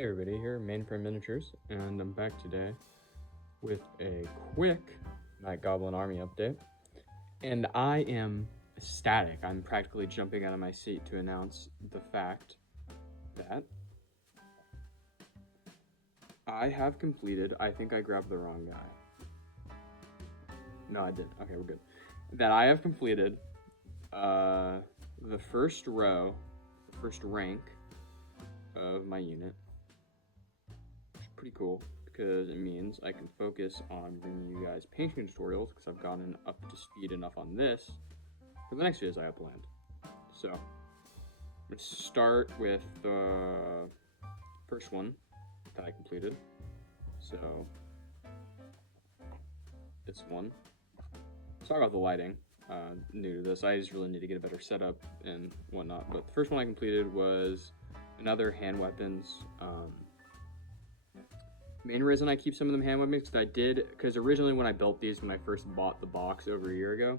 Hey everybody, here Mainframe Miniatures, and I'm back today with a quick Night Goblin Army update. And I am ecstatic. I'm practically jumping out of my seat to announce the fact that I have completed, I think I grabbed the wrong guy. No, I didn't. Okay, we're good. That I have completed the first row, the first rank of my unit. Pretty cool because it means I can focus on bringing you guys painting tutorials because I've gotten up to speed enough on this for the next videos I have planned. So I'm going to start with the first one that I completed. So this one. Sorry about the lighting. New to this, I just really need to get a better setup and whatnot. But the first one I completed was another hand weapons. Main reason I keep some of them hand weapons because originally when I built these, when I first bought the box over a year ago,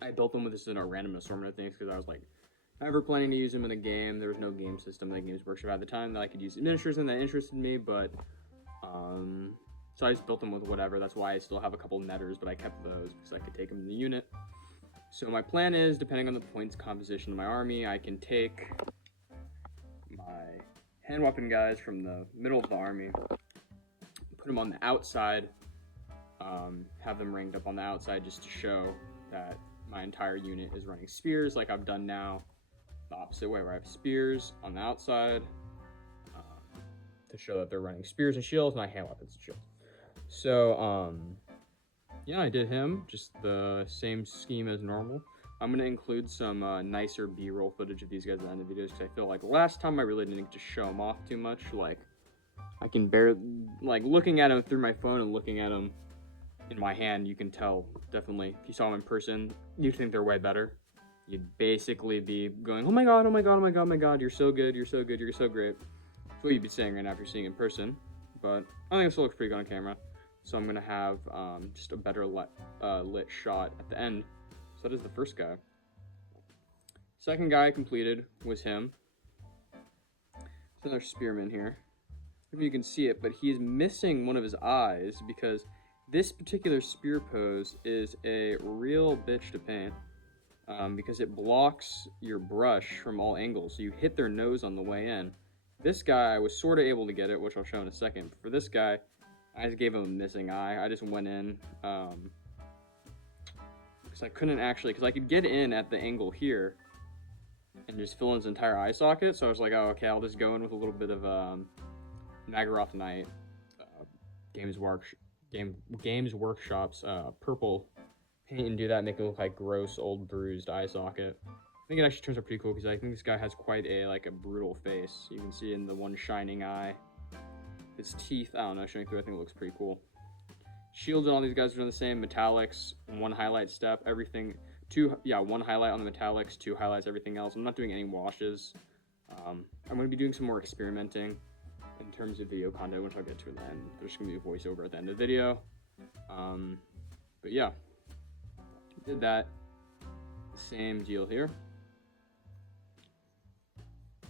I built them with this in a random assortment of things because I was like, never planning to use them in a game. There was no game system like Games Workshop at the time that I could use miniatures in that interested me, but so I just built them with whatever. That's why I still have a couple netters, but I kept those because I could take them in the unit. So my plan is, depending on the points composition of my army, I can take my hand weapon guys from the middle of the army, put them on the outside, have them ranked up on the outside just to show that my entire unit is running spears like I've done now, the opposite way where I have spears on the outside to show that they're running spears and shields, not hand weapons and shields. So yeah, I did him, just the same scheme as normal. I'm going to include some nicer B-roll footage of these guys at the end of the videos because I feel like last time I really didn't just show them off too much. Like, I can barely, like, looking at them through my phone and looking at them in my hand, you can tell, definitely, if you saw them in person, you'd think they're way better. You'd basically be going, oh my god, oh my god, oh my god, oh my god, you're so good, you're so good, you're so great. That's what you'd be saying right now if you're seeing it in person. But I think this looks pretty good on camera. So I'm going to have just a better lit shot at the end. So that is the first guy. Second guy I completed was him. There's another spearman here. I don't know if you can see it, but he's missing one of his eyes because this particular spear pose is a real bitch to paint because it blocks your brush from all angles. So you hit their nose on the way in. This guy, I was sort of able to get it, which I'll show in a second. But for this guy, I just gave him a missing eye. I just went in because I couldn't actually, because I could get in at the angle here and just fill in his entire eye socket. So I was like, oh, okay, I'll just go in with a little bit of Nagaroth Knight, Games Workshop's purple paint and do that, make it look like gross old bruised eye socket. I think it actually turns out pretty cool because I think this guy has quite a brutal face. You can see in the one shining eye. His teeth, I don't know, showing through, I think it looks pretty cool. Shields and all these guys are doing the same. Metallics, one highlight step, everything. One highlight on the metallics, 2 highlights, everything else. I'm not doing any washes. I'm going to be doing some more experimenting in terms of video content, which I'll get to in the end. There's just going to be a voiceover at the end of the video. But yeah, did that. Same deal here.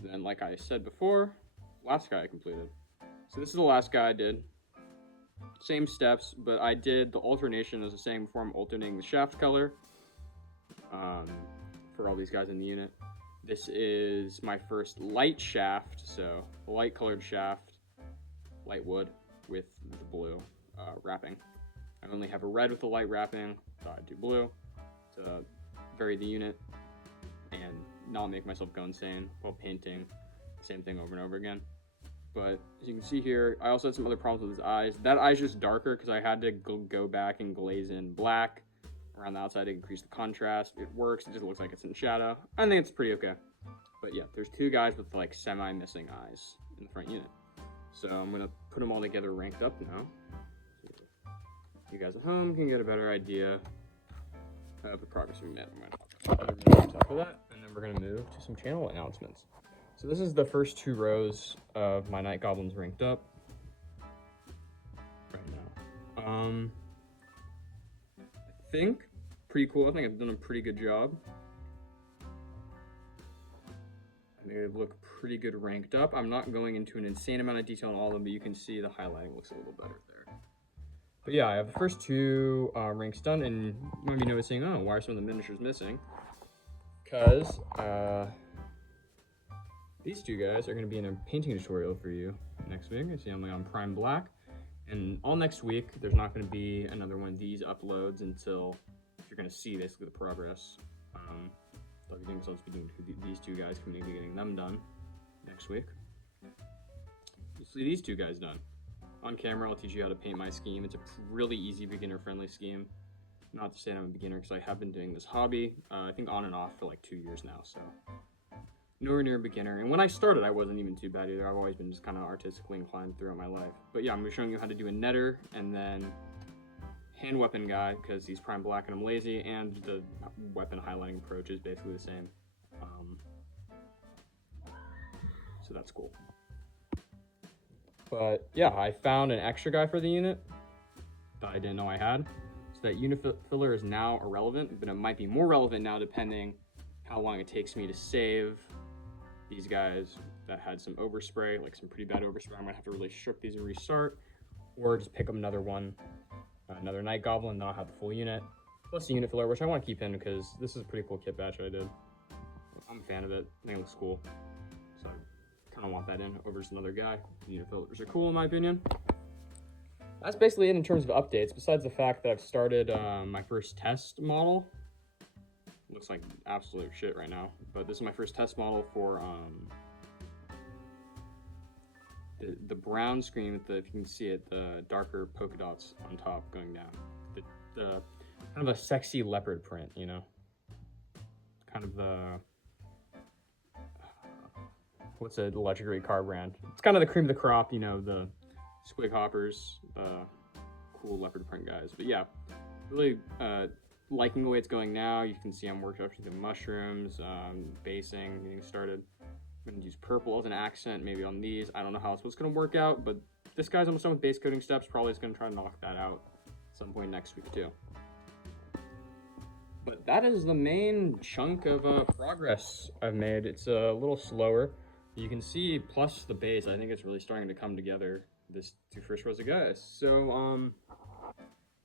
Then, like I said before, last guy I completed. So this is the last guy I did. Same steps, but I did the alternation, as I was saying before, I'm alternating the shaft color for all these guys in the unit. This is my first light shaft, so light colored shaft, light wood with the blue wrapping. I only have a red with the light wrapping, so I do blue to vary the unit and not make myself go insane while painting the same thing over and over again. But as you can see here, I also had some other problems with his eyes. That eye's just darker because I had to go back and glaze in black around the outside to increase the contrast. It works, it just looks like it's in shadow. I think it's pretty okay. But yeah, there's 2 guys with like semi-missing eyes in the front unit. So I'm gonna put them all together ranked up now. So you guys at home can get a better idea of the progress we made. I'm gonna talk about that, and then we're gonna move to some channel announcements. So this is the first 2 rows of my Night Goblins ranked up right now. I think pretty cool. I think I've done a pretty good job. They look pretty good ranked up. I'm not going into an insane amount of detail on all of them, but you can see the highlighting looks a little better there. But yeah, I have the first two ranks done, and you might be noticing, oh, why are some of the miniatures missing? Because these two guys are going to be in a painting tutorial for you next week. You see I'm on Prime Black. And all next week, there's not going to be another one of these uploads until you're going to see basically the progress. So everything, so I'll be doing these two guys, coming to getting them done next week. You'll see these two guys done. On camera, I'll teach you how to paint my scheme. It's a really easy beginner-friendly scheme. Not to say I'm a beginner, because I have been doing this hobby, I think on and off for like 2 years now, so nowhere near a beginner. And when I started, I wasn't even too bad either. I've always been just kind of artistically inclined throughout my life. But yeah, I'm going to be showing you how to do a netter and then hand weapon guy, because he's Prime Black and I'm lazy, and the weapon highlighting approach is basically the same. So that's cool. But yeah, I found an extra guy for the unit that I didn't know I had. So that unit filler is now irrelevant, but it might be more relevant now depending how long it takes me to save these guys that had some overspray, like some pretty bad overspray. I'm gonna have to really strip these and restart, or just pick up another one, another night goblin, then I'll have the full unit, plus the unit filler, which I want to keep in because this is a pretty cool kit batch I did. I'm a fan of it. I think it looks cool, so I kind of want that in over just another guy. The unit fillers are cool in my opinion. That's basically it in terms of updates, besides the fact that I've started my first test model. Looks like absolute shit right now, but this is my first test model for the brown screen with the, if you can see it, the darker polka dots on top going down. The kind of a sexy leopard print, you know? Kind of the, what's a legendary car brand? It's kind of the cream of the crop, you know, the squig hoppers, cool leopard print guys. But yeah, really liking the way it's going now. You can see I'm working up to the mushrooms, basing, getting started. I'm gonna use purple as an accent maybe on these. I don't know how it's gonna work out, but this guy's almost done with base coating steps. Probably is gonna try to knock that out at some point next week too. But that is the main chunk of progress I've made. It's a little slower. You can see, plus the base, I think it's really starting to come together, this two first rows of guys. So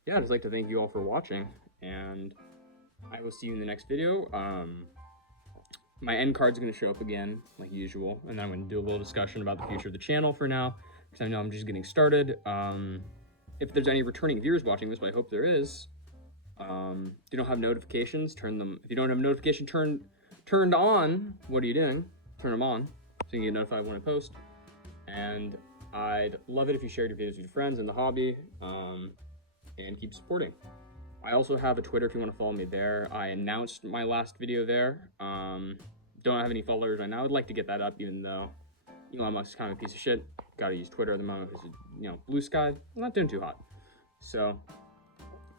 yeah, I'd just like to thank you all for watching, and I will see you in the next video. My end card's going to show up again, like usual, and then I'm going to do a little discussion about the future of the channel for now, because I know I'm just getting started. If there's any returning viewers watching this, but I hope there is, if you don't have notifications, turn them. If you don't have notification turned on, what are you doing? Turn them on, so you can get notified when I post. And I'd love it if you shared your videos with your friends in the hobby, and keep supporting. I also have a Twitter if you want to follow me there. I announced my last video there. Don't have any followers right now. I'd like to get that up, even though Elon Musk is kind of a piece of shit. Gotta use Twitter at the moment because, you know, blue sky, I'm not doing too hot. So,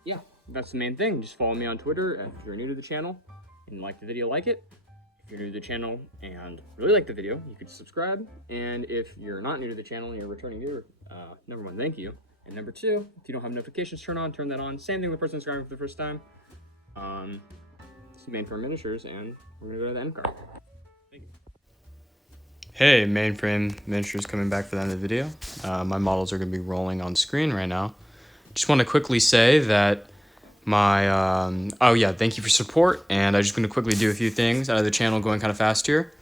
yeah, that's the main thing. Just follow me on Twitter if you're new to the channel and like the video, like it. If you're new to the channel and really like the video, you could subscribe. And if you're not new to the channel and you're a returning viewer, number one, thank you. And number two, if you don't have notifications turned on, turn that on. Same thing with the person subscribing for the first time. This is Mainframe Miniatures, and we're going to go to the end card. Thank you. Hey, Mainframe Miniatures coming back for the end of the video. My models are going to be rolling on screen right now. Just want to quickly say that my, oh yeah, thank you for support, and I'm just going to quickly do a few things out of the channel going kind of fast here.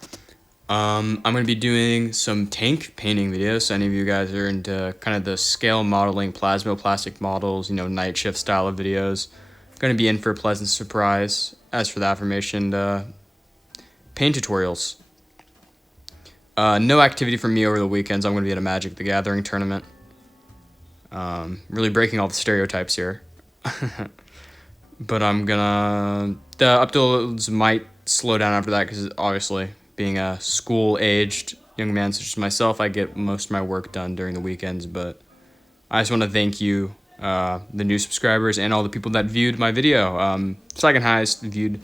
I'm going to be doing some tank painting videos, so any of you guys are into kind of the scale modeling, plasmoplastic models, you know, night shift style of videos. Going to be in for a pleasant surprise. As for the affirmation, paint tutorials. No activity from me over the weekends. I'm going to be at a Magic the Gathering tournament. Really breaking all the stereotypes here. But I'm gonna, the uploads might slow down after that because obviously being a school-aged young man such as myself, I get most of my work done during the weekends. But I just want to thank you, the new subscribers and all the people that viewed my video. Second highest viewed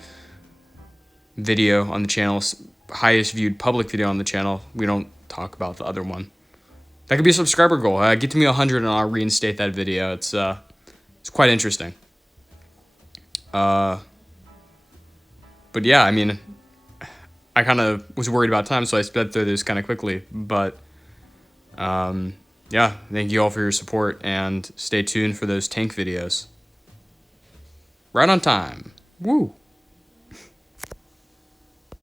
video on the channel, highest viewed public video on the channel. We don't talk about the other one. That could be a subscriber goal. Get to me 100 and I'll reinstate that video. It's quite interesting. But yeah, I mean, I kind of was worried about time, so I sped through this kind of quickly. But yeah, thank you all for your support, and stay tuned for those tank videos. Right on time. Woo!